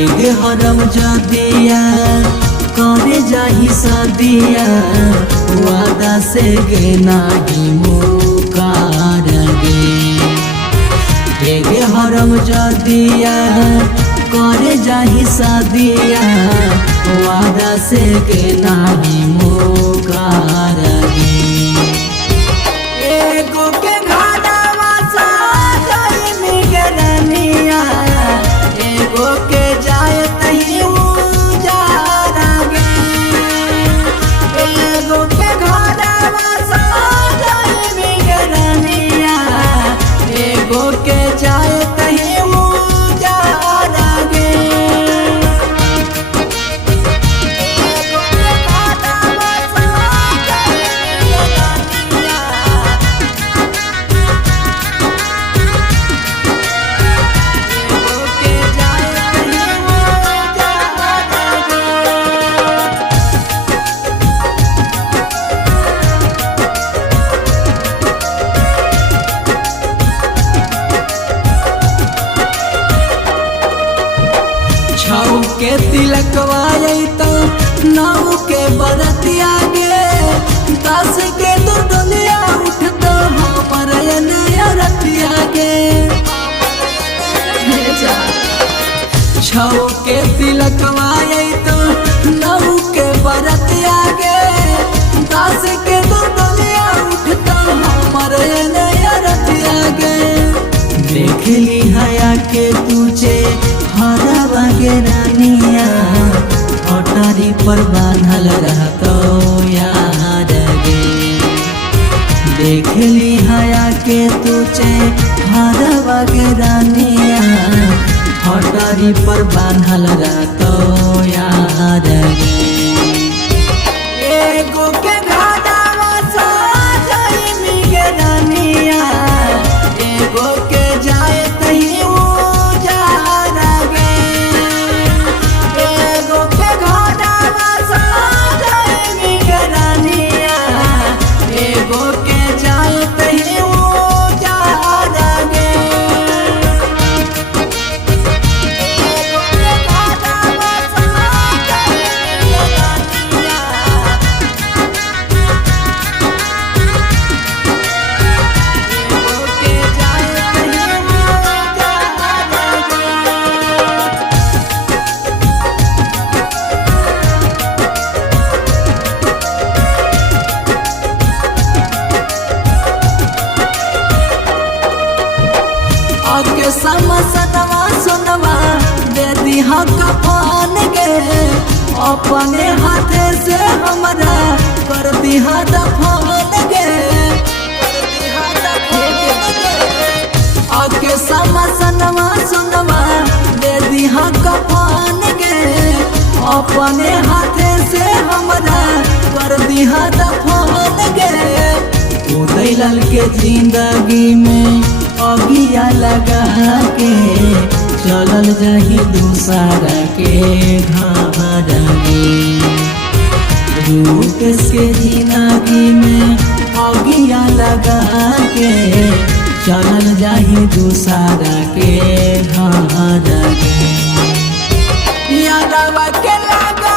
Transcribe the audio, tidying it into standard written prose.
डेगे हरम जदिया करे जाही सदिया वादा से गे नाही मुकार गे। डेगे हरम जदिया करे जाही सदिया वादा से गे नाही मुकार गे। एगो के घाटावा साजई मिगरनिया एगो के जाए तही उजारा गे। एगो के घाटावा साजई मिगरनिया एगो के जाए तही उजारा गे। एगो के घाटावा साजई मिगरनिया छौ के तिलकवा तो नौ के बरतिया गे। 10 के तो डोलिया उठतो हमर नया रतिया गे। छौ के तिलकवा तो नौ के बरतिया गे। 10 के तो डोलिया उठतो हमर नया रतिया गे। देख ली हया के तुझे हरा बागे रानिया अटारी पर बांधल रहतो यार गे। देख ली हया के तुझे हरा बागे रानिया अटारी पर बांधल रहतो यार गे। एगो के घाटावा साजई मिगरनिया एगो के जाए तही उजारा गे। एगो के घाटावा साजई मिगरनिया एगो के जाए तही उजारा गे। एगो के घाटावा साजई मिगरनिया एगो के जाए तही उजारा गे। आके समसनवा सुनवा दे दिहा कफन गे। अपने हाथे से हमरा कर दिहा दफन गे। आके समसनवा सुनवा दे दिहा कफन गे। अपने हाथे से हमरा कर दिहा दफन गे। उदय लाल के जिंदगी में अगिया लगा के चलल जाही दूसरा के घर गे। रूपेश के जिंदगी में अगिया लगा के चलल जाही दूसरा के घर गे। यादवा के लगा